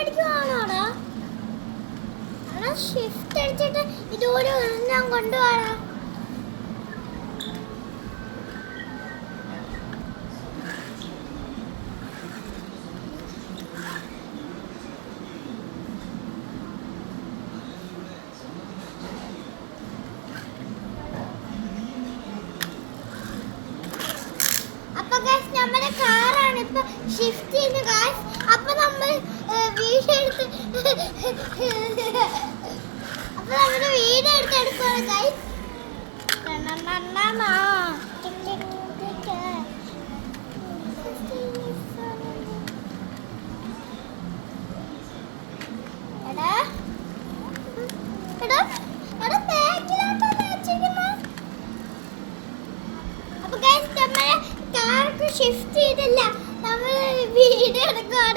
അടിക്കുവാണോടാ? Shift അടിച്ചിട്ട് ഇതുപോലെ ഞാൻ കൊണ്ടുപോകാം. നമ്മുടെ കാറാണ് ഇപ്പൊ ഷിഫ്റ്റ് ചെയ്യുന്ന ഗായ്സ്. അപ്പൊ നമ്മൾ വീഡിയോ എടുത്തെടുക്കുകയാണ് ഗായ്സ്. ഷിഫ്റ്റ് ചെയ്തില്ല, നമ്മൾ വീഡിയോ എടുക്കുക.